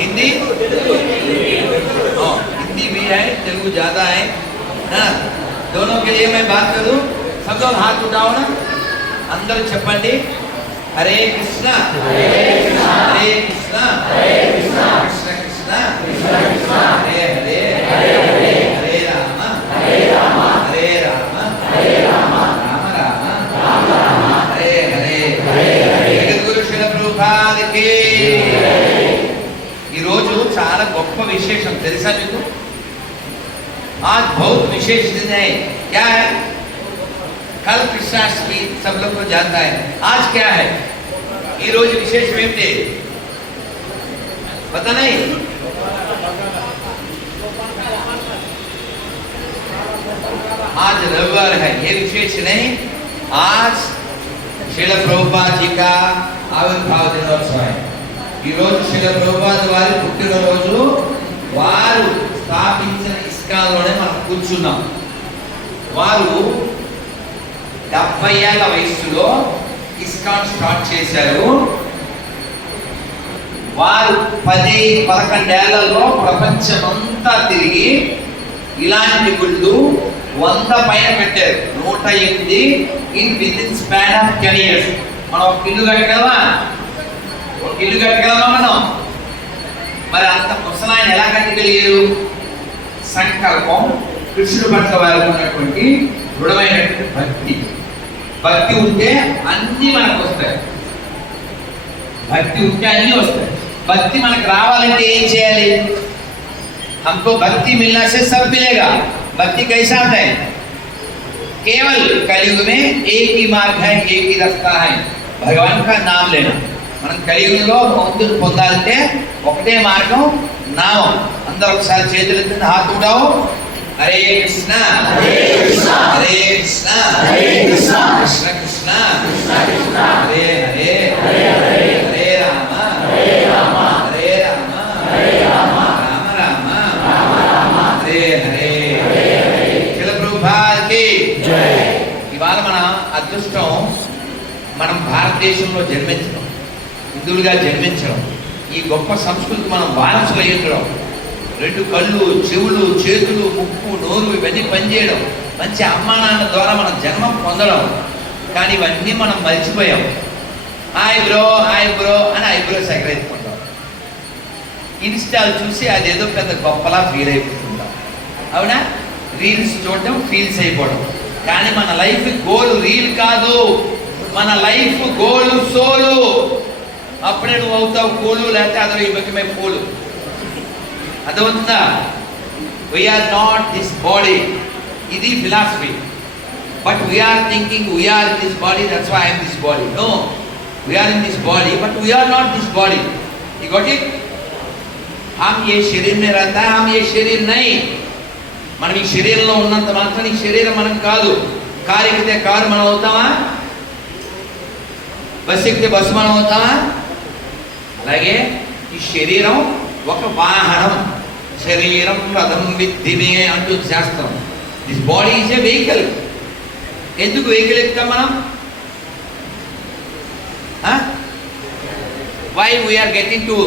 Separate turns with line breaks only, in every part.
हिंदी? हाँ, हिंदी भी है तेलुगु ज़्यादा है ना? दोनों के लिए मैं बात करूँ। सब लोग हाथ उठाओ ना। अंदर चपंडी हरे कृष्णा। हरे कृष्णा। हरे कृष्णा। कृष्णा कृष्णा। हरे हरे। विशेष दिन है क्या है कल कृष्णाष्टमी सब लोग को जानता है आज क्या है ఈ రోజు విశేషం ఏమిటి पता नहीं आज रविवार है ये विशेष नहीं आज शिल प्रभुपाद जी का आविर्भाव दिनोत्सव है ఈ రోజు శిల ప్రభుపాద వారి పుట్టినరోజు వారు స్థాపించిన ఇస్కాన్లోనే మనం కూర్చున్నాం వారు డెబ్బై ఏళ్ళ వయస్సులో ఇస్కాన్ స్టార్ట్ చేశారు. వారు పది పదకొండేళ్ళలో ప్రపంచమంతా తిరిగి ఇలాంటి గుళ్ళు వంద పైన పెట్టారు. నూట ఎనిమిది in within span of ten years మనం ఒక ఇల్లు కట్టగలమా? ఒక ఇల్లు కట్టగలమా మనం? మరి అంత ముసలాయన ఎలా కట్టగలిగారు? సంకల్పం కృష్ణుడు పట్ల వారికి ఉన్నటువంటి దృఢమైనటువంటి భక్తి భక్తి ఉంటే అన్ని మనకు వస్తాయి భక్తి ఉంటే అన్ని వస్తాయి భక్తి మనకు రావాలంటే ఏం చేయాలి हमको भक्ति मिलना से सब मिलेगा भक्ति कैसा आता है केवल कलयुग में एक ही मार्ग है एक ही रास्ता है भगवान का नाम लेना మనం కలియుగంలో భక్తులు పొందాలంటే ఒకటే మార్గం నామం అందరూ ఒకసారి చేతులు ఎత్తిన హాత్ ఉడావు హరే కృష్ణ. హరే కృష్ణ. హరే కృష్ణ. హరే కృష్ణ. కృష్ణ కృష్ణ. కృష్ణ కృష్ణ. హరే హరే. హరే హరే. హరే రామ. హరే రామ. హరే రామ. హరే రామ. రామ రామ. రామ రామ. హరే హరే. హరే హరే. జై. ఇవాళ మన అదృష్టం మనం భారతదేశంలో జన్మించడం. హిందువులుగా జన్మించడం. ఈ గొప్ప సంస్కృతి మనం వారసులు అయ్యడం రెండు కళ్ళు చెవులు చేతులు ముక్కు నోరు ఇవన్నీ పనిచేయడం మంచి అమ్మా నాన్న ద్వారా మనం జన్మం పొందడం. కానీ ఇవన్నీ మనం మర్చిపోయాం. హాయ్ బ్రో హాయ్ బ్రో అని ఐబ్రోస్ ఎగరేసుకుంటాం ఇన్స్టాల్ చూసి అదేదో పెద్ద గొప్పలా ఫీల్ అయిపోతుంటాం. అవునా? రీల్స్ చూడటం ఫీల్స్ అయిపోవడం. కానీ మన లైఫ్ గోల్ రీల్ కాదు. మన లైఫ్ గోల్ సోలు అప్పుడే నువ్వు అవుతావు కోలు లేకపోతే అదవి ఇవ్వకమే కోలు అర్థమవుతుందా వీఆర్ నాట్ దిస్ బాడీ ఇది philosophy but we are thinking we are in this body that's why I'm this body no we are in this body but we are not this body you got it हम ये शरीर में रहता है हम ये शरीर नहीं మనం ఈ శరీరంలో ఉన్నంత మాత్రం ఈ శరీరం మనం కాదు కారు ఎక్కితే కారు మనం అవుతామా బస్సు ఎక్కితే బస్సు మనం అవుతామా అలాగే ఈ శరీరం ఒక వాహనం శరీరం రథం విద్ధిమే అంటూ శాస్త్రం this body is a vehicle ఎందుకు వెహికల్ ఎక్కుతాం మనం why we're getting to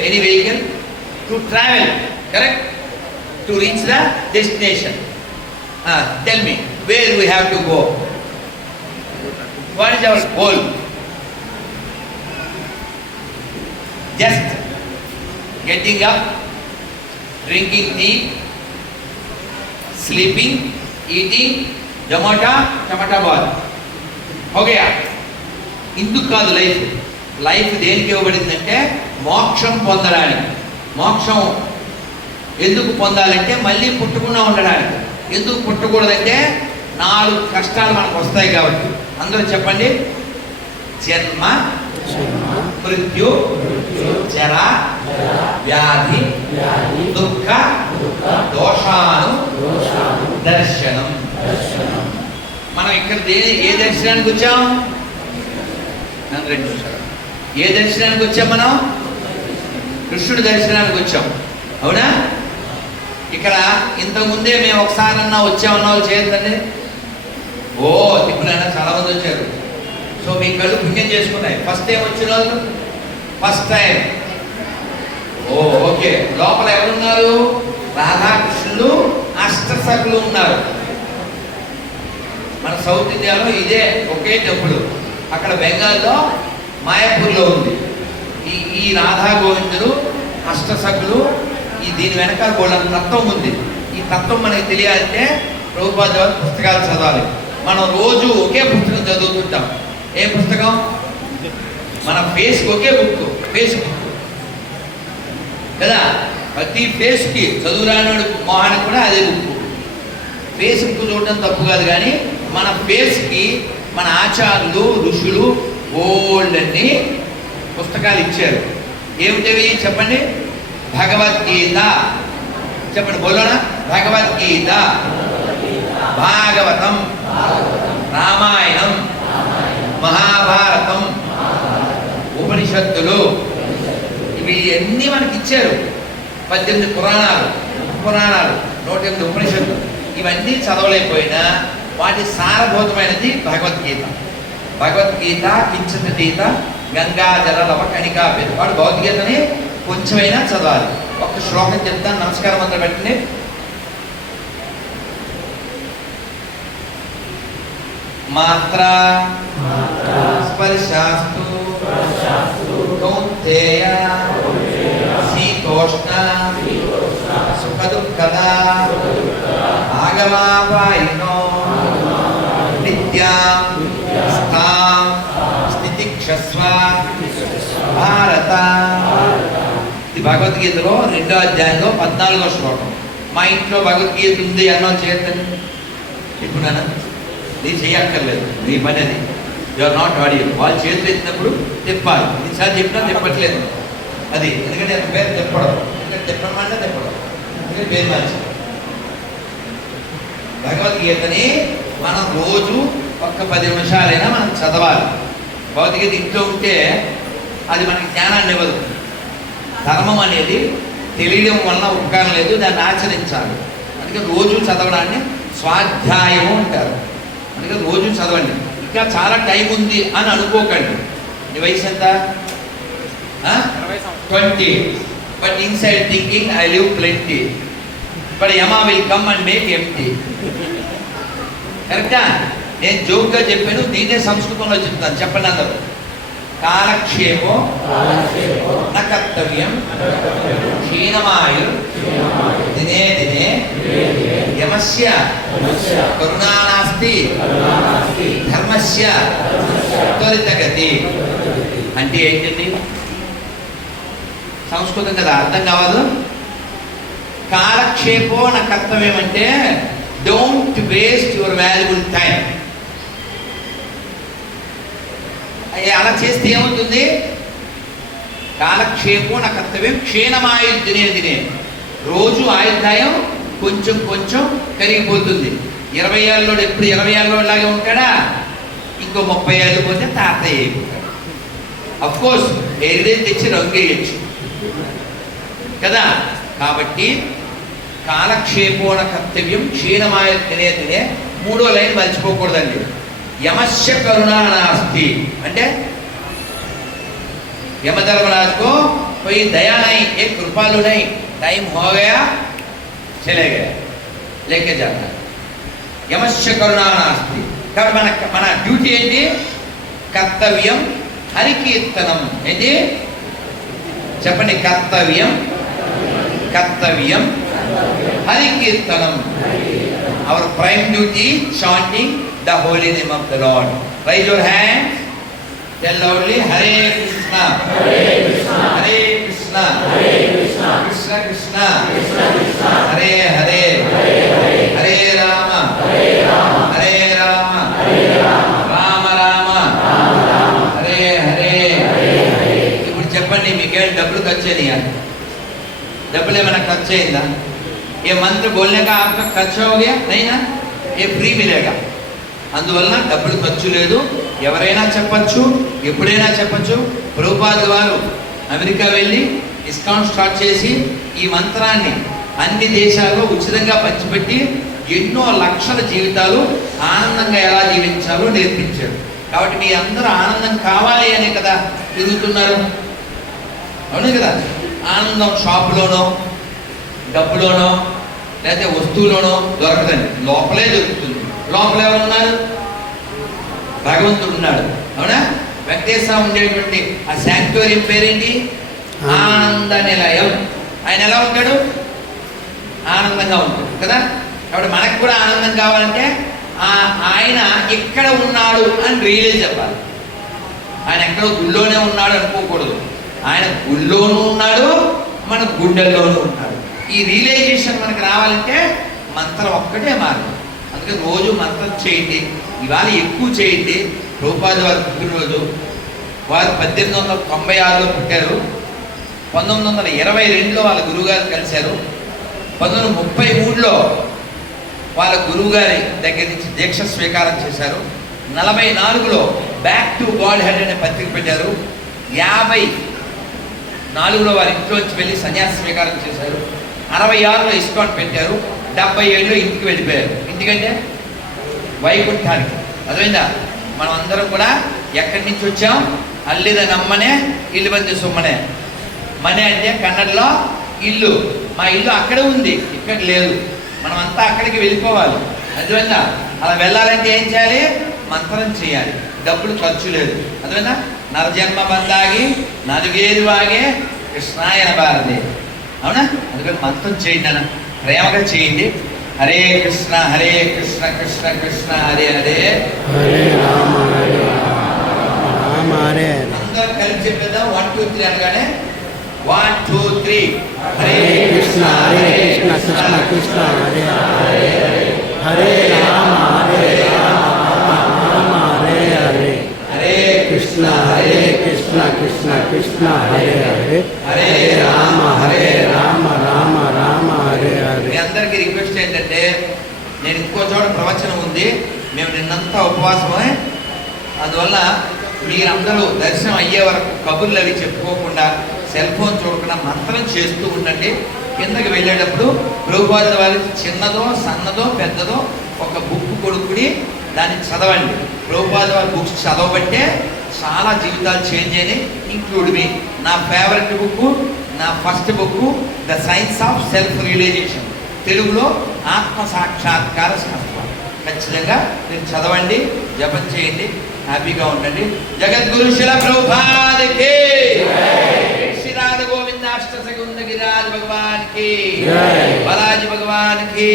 any vehicle to travel correct to reach the destination tell me where we have to go what is our goal just getting up drinking tea sleeping eating tomato tomato ball okay ఇందుకు కాదు life life దేనికి ఇవ్వబడిందంటే మోక్షం పొందడానికి. మోక్షం ఎందుకు పొందాలంటే మళ్ళీ పుట్టకుండా ఉండడానికి. ఎందుకు పుట్టకూడదంటే నాలుగు కష్టాలు మనకు వస్తాయి కాబట్టి. అందరూ చెప్పండి. జన్మ మృత్యు వ్యాధి దుఃఖ దోషాను దర్శనం. మనం ఇక్కడ ఏ దర్శనానికి వచ్చాం? నన్ను రెండు నిమిషాలు ఏ దర్శనానికి వచ్చాం మనం? కృష్ణుడి దర్శనానికి వచ్చాం. అవునా? ఇక్కడ ఇంతకుముందే మేము ఒకసారన్నా వచ్చామన్న వాళ్ళు చేయొద్దండి. ఓ తిప్పులైనా చాలా మంది వచ్చారు. సో మీ కళ్ళు పుణ్యం చేసుకున్నాయి. ఫస్ట్ టైం వచ్చిన వాళ్ళు? First time oh okay. లోపల ఎవరున్నారు? రాధాకృష్ణులు అష్టసకులు ఉన్నారు. మన సౌత్ ఇండియాలో ఇదే ఒకే టెంపుల్ అక్కడ బెంగాల్లో మాయాపూర్లో ఉంది. ఈ ఈ రాధా గోవిందులు అష్టసకులు ఈ దీని వెనకాల గోళ్ళ తత్వం ఉంది. ఈ తత్వం మనకి తెలియాలంటే ప్రభుపాద పుస్తకాలు చదవాలి. మనం రోజు ఒకే పుస్తకం చదువుతుంటాం. ఏ పుస్తకం? మన ఫేస్కి ఒకే బుక్. ఫేస్ బుక్ కదా? ప్రతి ఫేస్కి చదువు రానివాడు మొహానికి కూడా అదే ఉప్పు ఫేస్ బుక్ చూడటం తప్పు కాదు కానీ మన ఫేస్కి మన ఆచార్యులు ఋషులు ఓల్డ్ అన్ని పుస్తకాలు ఇచ్చారు. ఏమిటవి? చెప్పండి. భగవద్గీత. చెప్పండి బోలోనా భగవద్గీత. భాగవతం. రామాయణం. మహాభారతం. ఉపనిషత్తులు. ఇవి అన్నీ మనకి ఇచ్చారు? పద్దెనిమిది పురాణాలు పురాణాలు నూట ఎనిమిది ఉపనిషత్తులు. ఇవన్నీ చదవలేకపోయినా వాటి సారభూతమైనది భగవద్గీత. భగవద్గీత కించిత గీత గంగా జల లవ కణికా పేరు వాడు భగవద్గీతని కొంచెమైనా చదవాలి. ఒక్క శ్లోకం చెప్తాను నమస్కారం అంతా పెట్టండి. మాత్ర స్పర్శాస్తు. కౌంతేయ శీతోష్ణ సుఖ దుఃఖద ఆగమాపాయినో నిత్యాం స్థాం స్థితిక్షస్వ భారత ఇది భగవద్గీతలో రెండో అధ్యాయంలో పద్నాలుగో శ్లోకం. మా ఇంట్లో భగవద్గీత ఉంది అన్నో చేతని. ఇప్పుడు నాన్న నీ చేయక్కర్లేదు నీ పని అది. ఆర్ నాట్ ఆడియో వాళ్ళు చేతులు ఎత్తినప్పుడు తెప్పాలి. ఇన్నిసార్లు చెప్పినా తెప్పట్లేదు. అది. ఎందుకంటే అతని పేరు తెప్పడం. ఎందుకంటే తిప్పడం తిప్పడం. ఎందుకంటే పేరు మార్చి. భగవద్గీతని మనం రోజు ఒక్క పది నిమిషాలైనా మనం చదవాలి. భగవద్గీత ఇంట్లో ఉంటే అది మనకి జ్ఞానాన్ని ఇవ్వదు. ధర్మం అనేది తెలియడం వలన ఉపకారం లేదు. దాన్ని ఆచరించాలి. అందుకే రోజు చదవడాన్ని స్వాధ్యాయము అంటారు. అందుకే రోజు చదవండి. ఇంకా చాలా టైం ఉంది అని అనుకోకండి. నీ వయసు ఎంత? Twenty. But inside thinking I live plenty but Yama will come and make empty కరెక్టా నేను జోక్గా చెప్పాను దీన్నే సంస్కృతంలో చెప్తాను. చెప్పండి అందరూ. కాలక్షేపో న కర్తవ్యం క్షీణమాయు దినే దినే యమస్య కరుణా నాస్తి. ధర్మస్య త్వరితగతి అంటే ఏంటండి? సంస్కృతం కదా అర్థం కావదు? కాలక్షేపో నా కర్తవ్యం అంటే don't waste your valuable time అలా చేస్తే ఏమవుతుంది కాలక్షేపో నా కర్తవ్యం క్షీణమాయు దినే రోజు ఆయుర్దాయం కొంచెం కొంచెం కరిగిపోతుంది. ఇరవై ఏళ్ళలో ఎప్పుడు ఇరవై ఏళ్ళలో లాగే ఉంటాడా? ఇంకో ముప్పై ఏళ్ళు పోతే తాతయ్య అయిపోతాడు అఫ్ కోర్స్ హెరిడేజ్ తెచ్చి రంగు వేయచ్చు కదా కాబట్టి కాలక్షేపోణ కర్తవ్యం క్షీణమాయ తినే తినే మూడో లైన్ మర్చిపోకూడదండి యమస్య కరుణా నాస్తి అంటే यमधर्मराज को कोई दया नहीं एक कृपालु नहीं टाइम हो गया चले गया लेके जाता है యమస్య కరుణా నాస్తి కాబట్టి మన మన డ్యూటీ ఏంటి కర్తవ్యం హరికీర్తనం ఏంటి చెప్పండి కర్తవ్యం కర్తవ్యం హరికీర్తనం our prime duty chanting the holy name of the Lord raise your hand tell loudly Hare Krishna Hare Krishna Krishna Krishna Hare Hare Hare మీకు మీకేం డబ్బులు ఖర్చు అయినాయా డబ్బులు ఏమైనా ఖర్చు అయిందా ఏ మంత్ బోల్నే का ఖర్చు हो అయినా ఏ ఫ్రీ మిలేగా? అందువలన డబ్బులు ఖర్చు లేదు. ఎవరైనా చెప్పచ్చు ఎప్పుడైనా చెప్పచ్చు. ప్రభుపాద వారు అమెరికా వెళ్ళి డిస్కౌంట్ స్టార్ట్ చేసి ఈ మంత్రాన్ని అన్ని దేశాల్లో ఉచితంగా పంచిపెట్టి ఎన్నో లక్షల జీవితాలు ఆనందంగా ఎలా జీవించాలో నేర్పించారు. కాబట్టి మీ అందరూ ఆనందం కావాలి అనే కదా తిరుగుతున్నారు. అవును కదా? ఆనందం షాపులోనో డబ్బులోనో లేకపోతే వస్తువులోనో దొరకదండి. లోపలే దొరుకుతుంది. లోపల ఎవరు ఉన్నారు? భగవంతుడు ఉన్నాడు అవునా? వెంకటేశ్వర ఉండేటువంటి ఆ శాంక్టోరియం పేరేంటి? ఆనంద నిలయం. ఆయన ఎలా ఉంటాడు? ఆనందంగా ఉంటాడు కదా? కాబట్టి మనకు కూడా ఆనందం కావాలంటే ఆ ఆయన ఇక్కడ ఉన్నాడు అని రియలైజ్ చెప్పాలి. ఆయన ఎక్కడో గుళ్ళోనే ఉన్నాడు అనుకోకూడదు. ఆయన గుళ్ళోనూ ఉన్నాడు మన గుండెల్లోనూ ఉన్నాడు. ఈ రియలైజేషన్ మనకు రావాలంటే మంత్రం ఒక్కటే మార్గం. అందుకే రోజు మంత్రం చేయండి. ఇవాళ ఎక్కువ చేయండి. రూపాది వారి పుట్టినరోజు. వారు పద్దెనిమిది వందల తొంభై ఆరులో పుట్టారు. పంతొమ్మిది వందల ఇరవై రెండులో వాళ్ళ గురువుగారు కలిశారు. పంతొమ్మిది వందల ముప్పై మూడులో వాళ్ళ గురువుగారి దగ్గర నుంచి దీక్ష స్వీకారం చేశారు. నలభై నాలుగులో బ్యాక్ టు గాడ్ హెడ్ అనే పత్రిక పెట్టారు. యాభై నాలుగులో వారి ఇంట్లోంచి వెళ్ళి సన్యాస స్వీకారం చేశారు. అరవై ఆరులో ఇస్కాన్ పెట్టారు. డెబ్బై ఏడులో ఇంటికి వెళ్ళిపోయారు. ఎందుకంటే వైకుంఠానికి. అర్థమైందా? మనం అందరం కూడా ఎక్కడి నుంచి వచ్చాం? అల్లిద నమ్మనే ఇల్లు బంది సొమ్మనే. మనే అంటే కన్నడలో ఇల్లు. మా ఇల్లు అక్కడే ఉంది. ఇక్కడ లేదు. మనం అంతా అక్కడికి వెళ్ళిపోవాలి. అర్థమైందా? అలా వెళ్ళాలంటే ఏం చేయాలి? మంత్రం చేయాలి. డబ్బులు ఖర్చు లేదు. అర్థమైందా? నరజన్మ బందాగి నలుగేరు వాగే కృష్ణాయన భారతి అవునా? అందుకని మంత్రం చేయండి అన్న. ప్రేమగా చేయండి. హరే కృష్ణ హరే కృష్ణ కృష్ణ కృష్ణ హరే హరే.
హరే రామ హరే రామ హరే.
అందరం కలిసి చెప్పేద్దాం. వన్ టూ త్రీ అనగానే
one two three Hare Krishna Hare Krishna Krishna Krishna Hare Hare
Hare.
Rama Krishna Hare Krishna Krishna Krishna Hare
Hare.
Hare Rama Hare Rama Rama Rama Hare
మీ
హరే
అందరికీ రిక్వెస్ట్ ఏంటంటే నేను ఇంకో చోట ప్రవచనం ఉంది. మేము నిన్నంతా ఉపవాసమే. అందువల్ల మీరందరూ దర్శనం అయ్యే వరకు కబుర్లు అవి చెప్పుకోకుండా సెల్ ఫోన్ చూడకుండా మంత్రం చేస్తూ ఉండండి. కిందకి వెళ్ళేటప్పుడు ప్రభుపాద వారికి చిన్నదో సన్నదో పెద్దదో ఒక బుక్ కొడుకుడి దాన్ని చదవండి. ప్రభుపాద వారి బుక్స్ చదవబట్టే చాలా జీవితాలు చేంజ్ అయినాయి ఇంక్లూడ్ మీ నా ఫేవరెట్ బుక్ నా first book the science of self realisation తెలుగులో ఆత్మ సాక్షాత్కార శాస్త్రం. ఖచ్చితంగా మీరు చదవండి జపం చేయండి హ్యాపీగా ఉండండి. జగద్గురు శిల ప్రభుపాదకి శ్రీరాధ గోవింద అష్ట సగుంద గిరాజ్
భగవాన్కి
బాలాజీ
భగవాన్కి